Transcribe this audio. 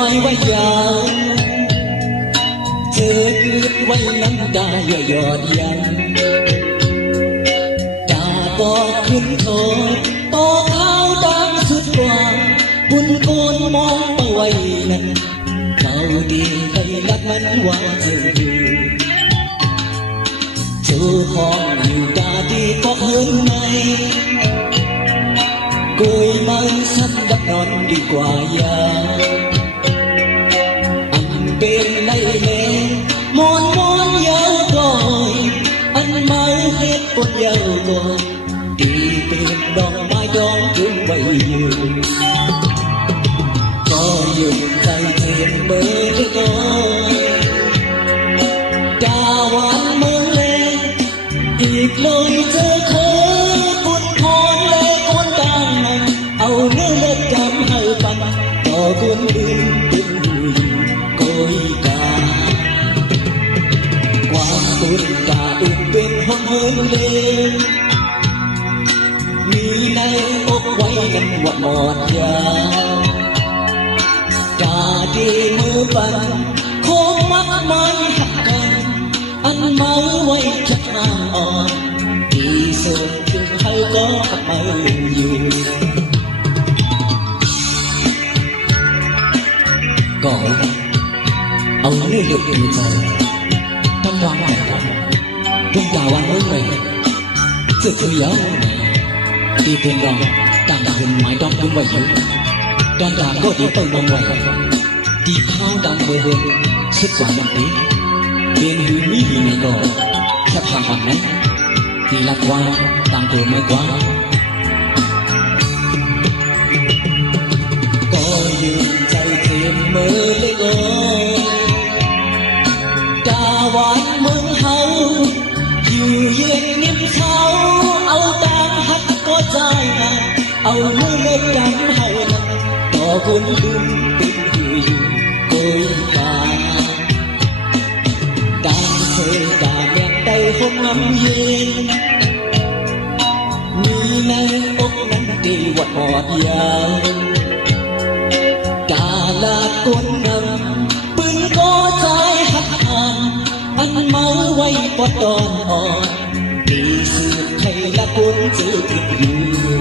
อยไว้ยาวเธอเกิดไว้น้ำตาหยดยังดาบอกขึ้นโทษต่อข้าวดังสุดกว่าบุญโกนมองไปไว้นั้นเขาดีไปรักมันว่าเธอเธอห้องอยู่ตาดีก็เหินในกุยมันสันดับนอนดีกว่ายาอันเป็นไรเล่มอนยาวกลอยอันเมาเฮ็ดปนยาวกลอยดีเป็นดอกไม้ดองจุ่มไว้ยืนก็ยืนใจเทียนเมื่อเล็กน้อยดาวันเมืองเล่อีกเลยเธอเคยบุญพรและคนต่างนั้นเอาเนื้อเล็ดจำให้ปันต่อคนอื่นเป็นผู้หญิงโกยกาความตุนกาอุ่นเป็นห้องเฮินเลนมีในอกไว้กันว่าหมดยากาดีมือปันคงมักมันหักกันอันเมาไว้ชักนางอ่อนที่สุดจึงให้ก็ไม่อยู่ก็เอาเนื้อเลือดในใจทำวางแต่ก่อนดวงดาววันมื้อเลยสึกเดียวที่เป็นรองต่างคนหมายดองดุ้งไว้อยู่ตอนดาก็ดีไปมองไว้ที่ข้าวดังเบอร์สึกว่าอย่างนี้เป็นหืนนี้ในก่อแค่ผ่านวันนั้นที่รักว่าต่างตัวไม่กว่าก็ยืนใจเทียมเมื่อเล็กน้อยดาวันเมืองเฮาอยู่เย็นนิ่มเขาเอาต่างหักก็ใจเอาเมื่อเล็กจำให้นั้นต่อคนดุนเป็นผู้อยู่โกยกาเธอด่าแม่ได้ห้องน้ำเย็นมีในอกนั้นดีวัดหอดยาวกาลากนนำปืนก็ใจหักหันอันเมาไว้ปอดตอนอ่อนดีสืบให้ละกุนจืดอยู่